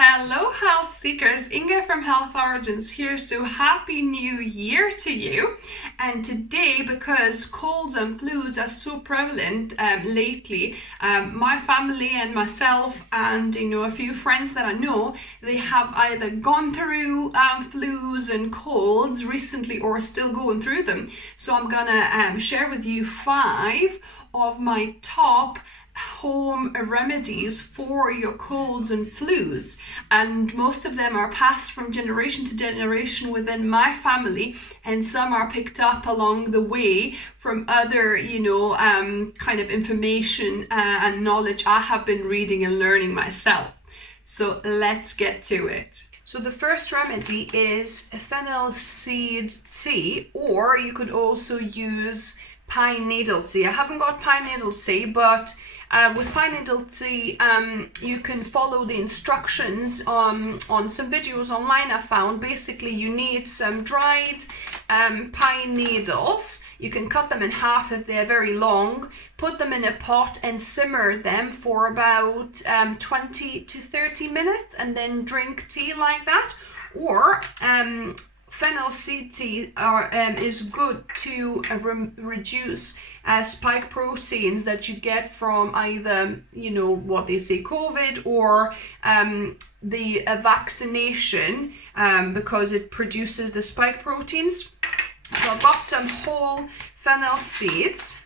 Hello health seekers, Inga from Health Origins here, so happy new year to you. And today, because colds and flus are so prevalent lately, my family and myself and a few friends that I know, they have either gone through flus and colds recently or are still going through them. So I'm gonna share with you 5 of my top home remedies for your colds and flus, and most of them are passed from generation to generation within my family, and some are picked up along the way from other kind of information and knowledge I have been reading and learning myself. So let's get to it. So the first remedy is Fennel Seed Tea, or you could also use pine needle tea. I haven't got pine needle tea, but with pine needle tea, you can follow the instructions on some videos online I found. Basically, you need some dried pine needles. You can cut them in half if they're very long, put them in a pot and simmer them for about 20 to 30 minutes and then drink tea like that. Or Fennel Seed Tea is good to reduce spike proteins that you get from either, what they say, COVID or the vaccination, because it produces the spike proteins. So I've got some whole fennel seeds.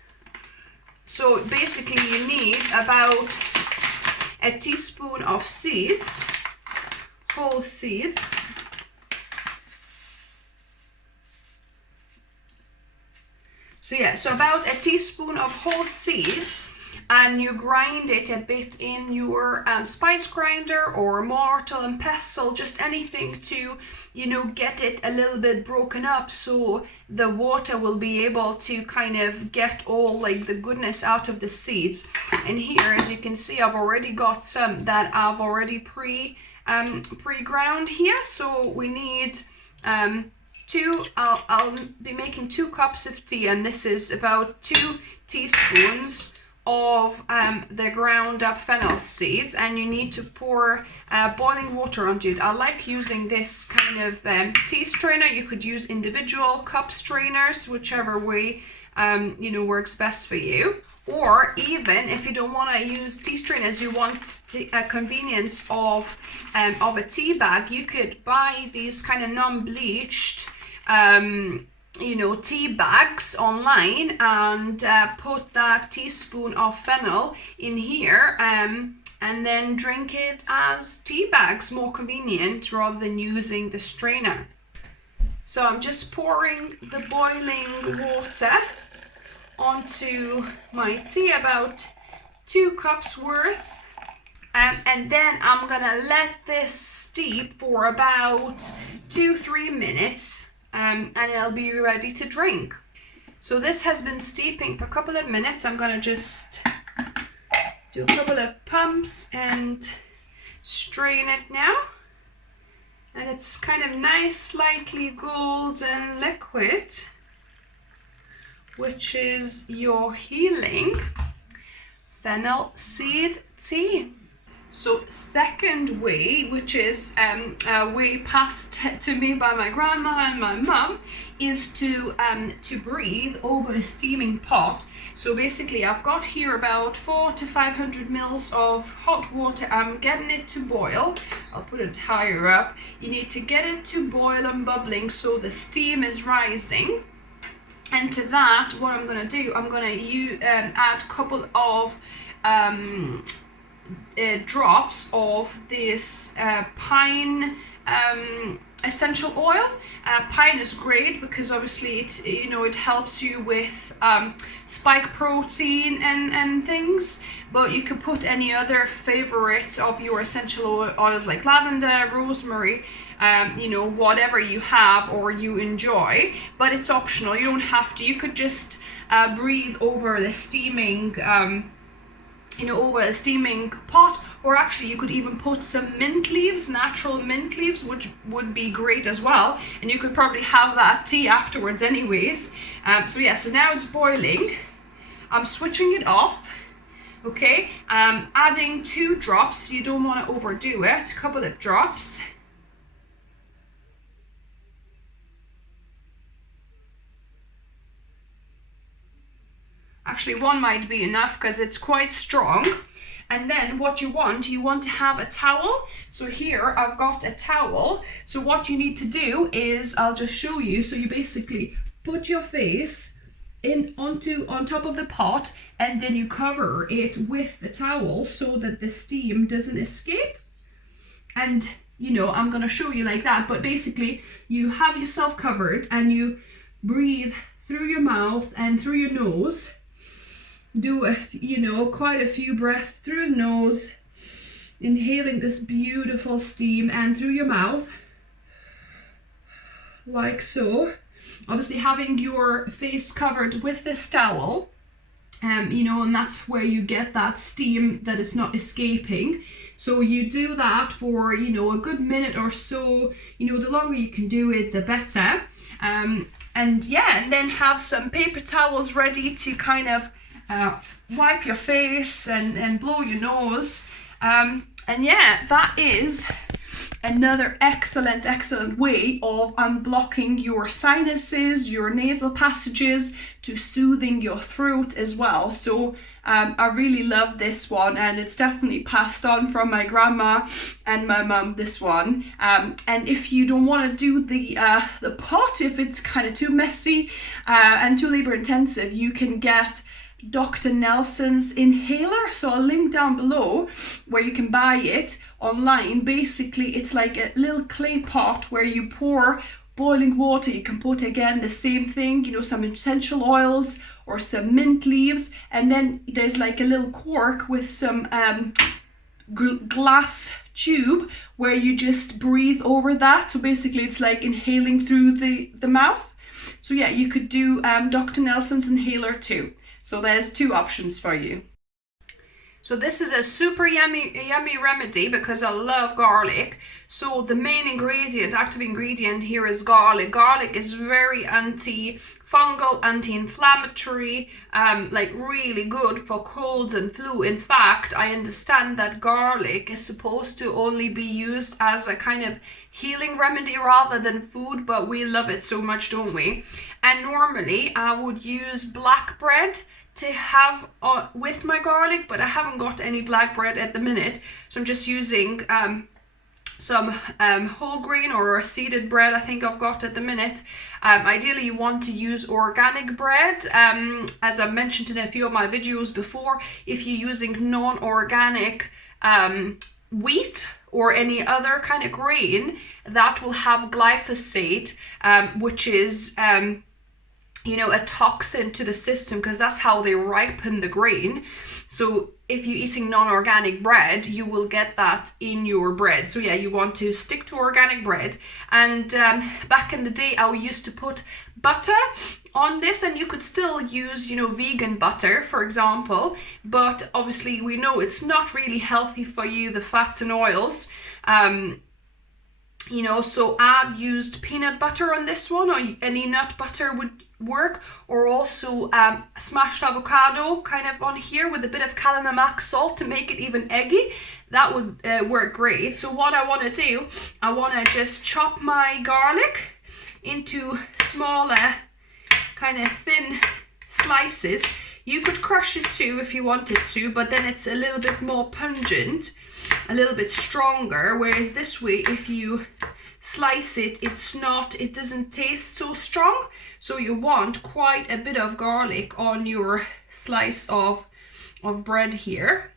So basically you need about a teaspoon of seeds, whole seeds. So about a teaspoon of whole seeds, and you grind it a bit in your spice grinder or mortar and pestle, just anything to, get it a little bit broken up so the water will be able to kind of get all like the goodness out of the seeds. And here, as you can see, I've already got some that I've already pre-ground here. So we need I'll be making 2 cups of tea, and this is about 2 teaspoons of the ground up fennel seeds, and you need to pour boiling water onto it. I like using this kind of tea strainer. You could use individual cup strainers, whichever way works best for you. Or even if you don't want to use tea strainers, you want a convenience of a tea bag, you could buy these kind of non-bleached tea bags online and put that teaspoon of fennel in here and then drink it as tea bags. More convenient rather than using the strainer. So I'm just pouring the boiling water onto my tea, about 2 cups worth, and then I'm gonna let this steep for about 2-3 minutes, and it'll be ready to drink. So this has been steeping for a couple of minutes. I'm gonna just do a couple of pumps and strain it now, and it's kind of nice, slightly golden liquid, which is your healing Fennel Seed Tea. So second way, which is a way passed to me by my grandma and my mum, is to breathe over a steaming pot. So basically I've got here about 400 to 500 mils of hot water. I'm getting it to boil. I'll put it higher up. You need to get it to boil and bubbling so the steam is rising. And to that, what I'm going to do, I'm going to add a couple of drops of this pine essential oil. Pine is great because obviously it helps you with spike protein and things, but you can put any other favorite of your essential oils like lavender, rosemary, whatever you have or you enjoy, but it's optional. You don't have to. You could just breathe over the steaming over a steaming pot, or actually you could even put some mint leaves, natural mint leaves, which would be great as well, and you could probably have that tea afterwards anyways. So now it's boiling. I'm switching it off. Okay, adding 2 drops, you don't want to overdo it, a couple of drops. Actually, 1 might be enough because it's quite strong. And then what you want to have a towel. So here I've got a towel. So what you need to do is, I'll just show you. So you basically put your face on top of the pot, and then you cover it with the towel so that the steam doesn't escape. And I'm going to show you like that, but basically you have yourself covered and you breathe through your mouth and through your nose. Do quite a few breaths through the nose, inhaling this beautiful steam, and through your mouth, like so. Obviously having your face covered with this towel, and that's where you get that steam that is not escaping. So you do that for, a good minute or so. The longer you can do it, the better. And then have some paper towels ready to kind of wipe your face and blow your nose. That is another excellent way of unblocking your sinuses, your nasal passages, to soothing your throat as well. So I really love this one, and it's definitely passed on from my grandma and my mum, this one. And if you don't want to do the pot, if it's kind of too messy and too labor intensive, you can get Dr. Nelson's inhaler. So I'll link down below where you can buy it online. Basically, it's like a little clay pot where you pour boiling water. You can put, again, the same thing, some essential oils or some mint leaves, and then there's like a little cork with some glass tube where you just breathe over that. So basically it's like inhaling through the mouth. So yeah, you could do Dr. Nelson's inhaler too. So there's 2 options for you. So this is a super yummy remedy because I love garlic. So the main ingredient, active ingredient here, is garlic. Garlic is very anti-fungal, anti-inflammatory, like really good for colds and flu. In fact, I understand that garlic is supposed to only be used as a kind of healing remedy rather than food, but we love it so much, don't we? And normally I would use black bread to have with my garlic, but I haven't got any black bread at the minute, so I'm just using some whole grain or seeded bread I think I've got at the minute. Ideally you want to use organic bread. As I mentioned in a few of my videos before, if you're using non-organic wheat or any other kind of grain, that will have glyphosate, which is a toxin to the system, because that's how they ripen the grain. So if you're eating non-organic bread, you will get that in your bread. So yeah, you want to stick to organic bread. And back in the day, I used to put butter on this, and you could still use, vegan butter, for example. But obviously we know it's not really healthy for you, the fats and oils. So I've used peanut butter on this one, or any nut butter would work, or also smashed avocado kind of on here with a bit of Kalinamak salt to make it even eggy. That would work great. So what I want to do, I want to just chop my garlic into smaller, kind of thin slices. You could crush it too if you wanted to, but then it's a little bit more pungent, a little bit stronger, whereas this way, if you slice it, it doesn't taste so strong. So you want quite a bit of garlic on your slice of bread here.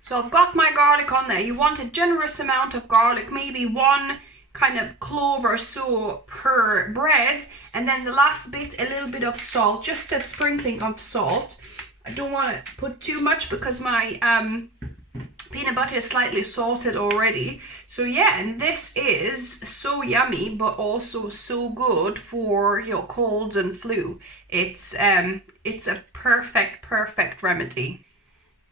So I've got my garlic on there. You want a generous amount of garlic, maybe 1 kind of clove or so per bread, and then the last bit, a little bit of salt, just a sprinkling of salt. I don't want to put too much because my peanut butter is slightly salted already. So yeah, and this is so yummy, but also so good for your colds and flu. It's a perfect remedy.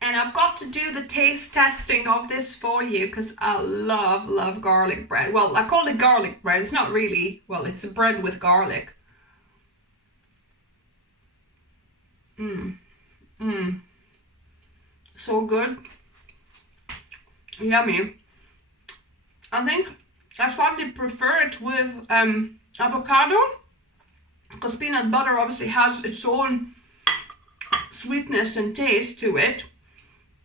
And I've got to do the taste testing of this for you because I love garlic bread. Well, I call it garlic bread. It's not really, well, it's a bread with garlic. So good. Yummy. I think I slightly prefer it with avocado, because peanut butter obviously has its own sweetness and taste to it.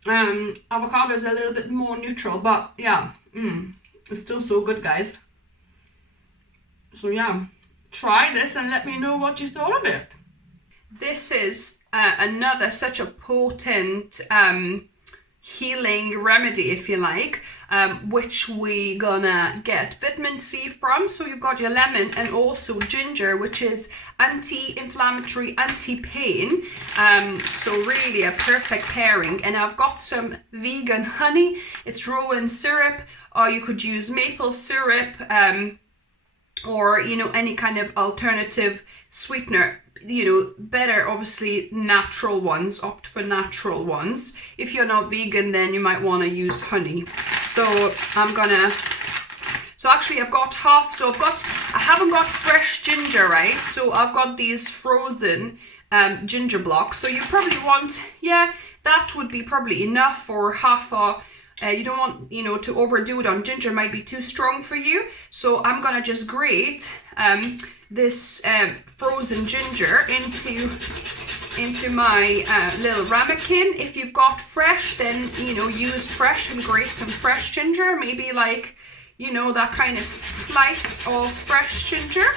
Avocado is a little bit more neutral, but yeah, it's still so good, guys. So yeah, try this and let me know what you thought of it. This is another such a potent healing remedy, if you like, which we gonna get vitamin C from. So you've got your lemon and also ginger, which is anti-inflammatory, anti-pain. So really a perfect pairing. And I've got some vegan honey. It's rowan syrup, or you could use maple syrup, or any kind of alternative sweetener. Better obviously natural ones, opt for natural ones. If you're not vegan, then you might want to use honey. So actually I've got half, I haven't got fresh ginger, right? So I've got these frozen ginger blocks. So you probably want, that would be probably enough for half a, you don't want, to overdo it on ginger, might be too strong for you. So I'm gonna just grate this frozen ginger into my little ramekin. If you've got fresh, then use fresh and grate some fresh ginger, maybe like that kind of slice of fresh ginger.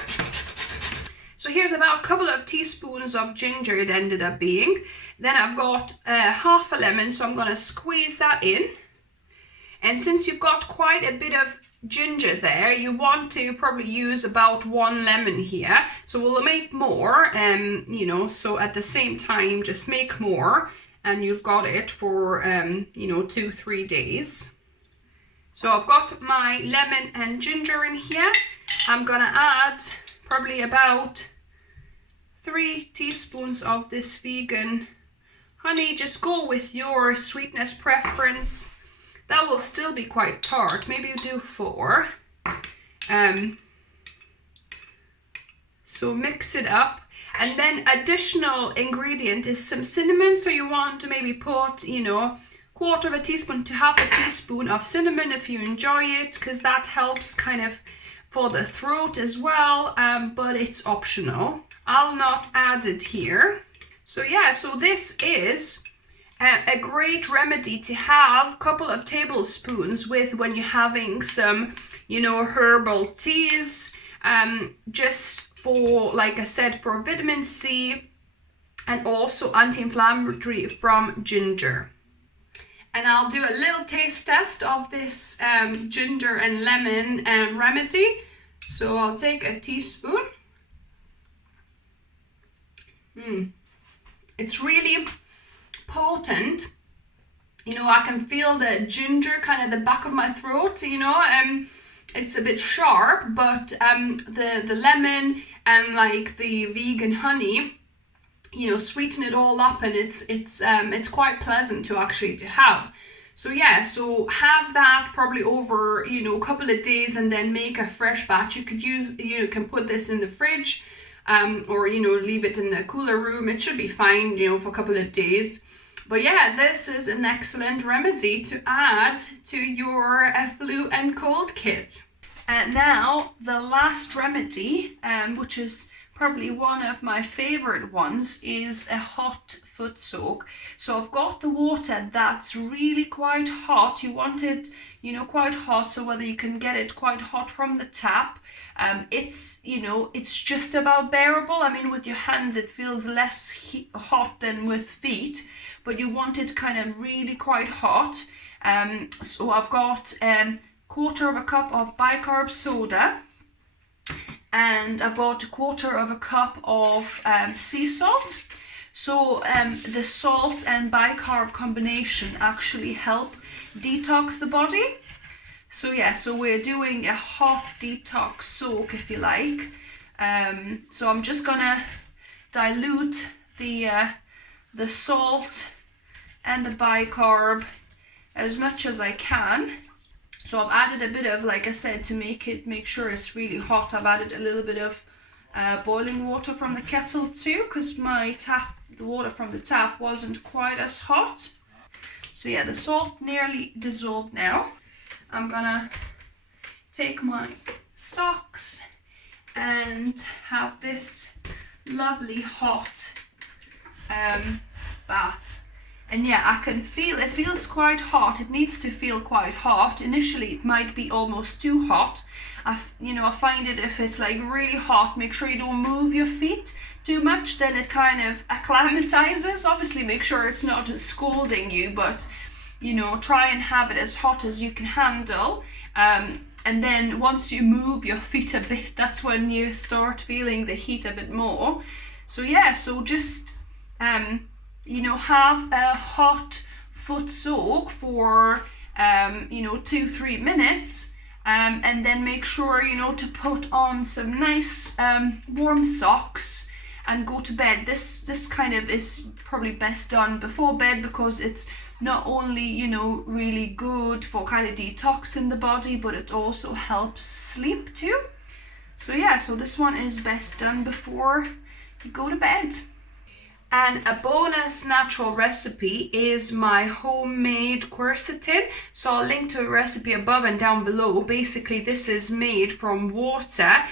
So here's about a couple of teaspoons of ginger it ended up being. Then I've got half a lemon, so I'm going to squeeze that in. And since you've got quite a bit of ginger there, you want to probably use about 1 lemon here. So we'll make more, so at the same time, just make more, and you've got it for, 2-3 days. So I've got my lemon and ginger in here. I'm gonna add probably about 3 teaspoons of this vegan honey. Just go with your sweetness preference. That will still be quite tart. Maybe you do 4. So mix it up. And then additional ingredient is some cinnamon. So you want to maybe put, 1/4 teaspoon to 1/2 teaspoon of cinnamon if you enjoy it, because that helps kind of for the throat as well, but it's optional. I'll not add it here. So yeah, so this is a great remedy to have a couple of tablespoons with when you're having some, herbal teas, just for, like I said, for vitamin C and also anti-inflammatory from ginger. And I'll do a little taste test of this ginger and lemon remedy. So I'll take a teaspoon. It's really potent. I can feel the ginger kind of the back of my throat, it's a bit sharp, but the lemon and like the vegan honey, sweeten it all up, and it's quite pleasant to actually to have. So yeah, so have that probably over, a couple of days, and then make a fresh batch. You could use, can put this in the fridge, or leave it in the cooler room. It should be fine, for a couple of days. But yeah, this is an excellent remedy to add to your flu and cold kit. And now the last remedy, which is probably one of my favorite ones, is a hot foot soak. So I've got the water that's really quite hot. You want it, quite hot, so whether you can get it quite hot from the tap, it's just about bearable. I mean, with your hands it feels less hot than with feet, but you want it kind of really quite hot. So I've got 1/4 cup of bicarb soda, and I've got 1/4 cup of sea salt. So the salt and bicarb combination actually help detox the body. So yeah, so we're doing a hot detox soak, if you like. So I'm just gonna dilute the salt and the bicarb as much as I can. So I've added a bit of, like I said, to make sure it's really hot, I've added a little bit of boiling water from the kettle too, because the water from the tap wasn't quite as hot. So yeah, the salt nearly dissolved now. I'm gonna take my socks and have this lovely hot bath. And yeah, I can feel it feels quite hot. It needs to feel quite hot. Initially it might be almost too hot. I find it, if it's like really hot, make sure you don't move your feet too much, then it kind of acclimatizes. Obviously make sure it's not scalding you, but try and have it as hot as you can handle. And then once you move your feet a bit, that's when you start feeling the heat a bit more. So yeah, so just have a hot foot soak for 2-3 minutes, and then make sure to put on some nice warm socks and go to bed. This kind of is probably best done before bed, because it's not only really good for kind of detoxing the body, but it also helps sleep too. So yeah, so this one is best done before you go to bed. And a bonus natural recipe is my homemade quercetin. So I'll link to a recipe above and down below. Basically, this is made from water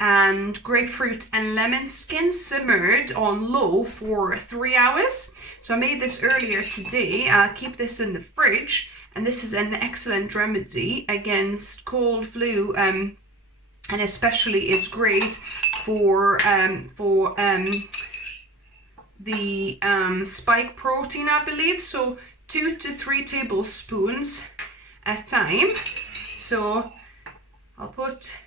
and grapefruit and lemon skin simmered on low for 3 hours. So I made this earlier today. I'll keep this in the fridge, and this is an excellent remedy against cold, flu, and especially is great for the spike protein, I believe. So 2 to 3 tablespoons at a time. So I'll put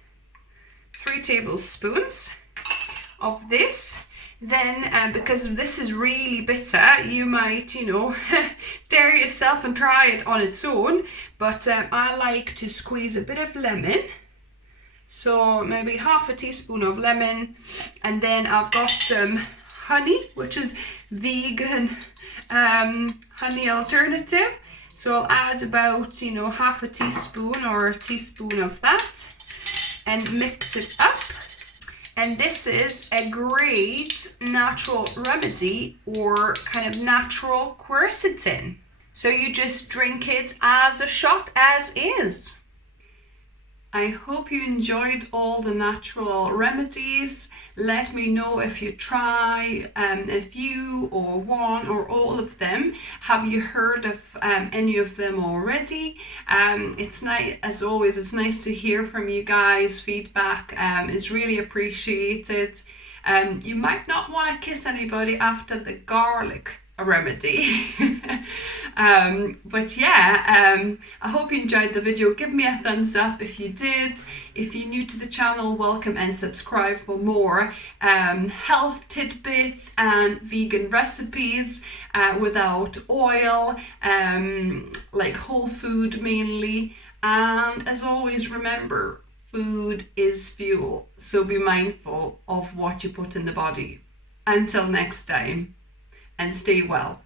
3 tablespoons of this. Then because this is really bitter, you might dare yourself and try it on its own, but I like to squeeze a bit of lemon. So maybe half a teaspoon of lemon, and then I've got some honey, which is vegan honey alternative. So I'll add about half a teaspoon or a teaspoon of that and mix it up. And this is a great natural remedy, or kind of natural quercetin. So you just drink it as a shot as is. I hope you enjoyed all the natural remedies. Let me know if you try a few or one or all of them. Have you heard of any of them already? It's nice, as always, it's nice to hear from you guys. Feedback is really appreciated. You might not want to kiss anybody after the garlic remedy. But yeah, I hope you enjoyed the video. Give me a thumbs up if you did. If you're new to the channel, welcome and subscribe for more health tidbits and vegan recipes without oil, like whole food mainly. And as always, remember, food is fuel, so be mindful of what you put in the body. Until next time, and stay well.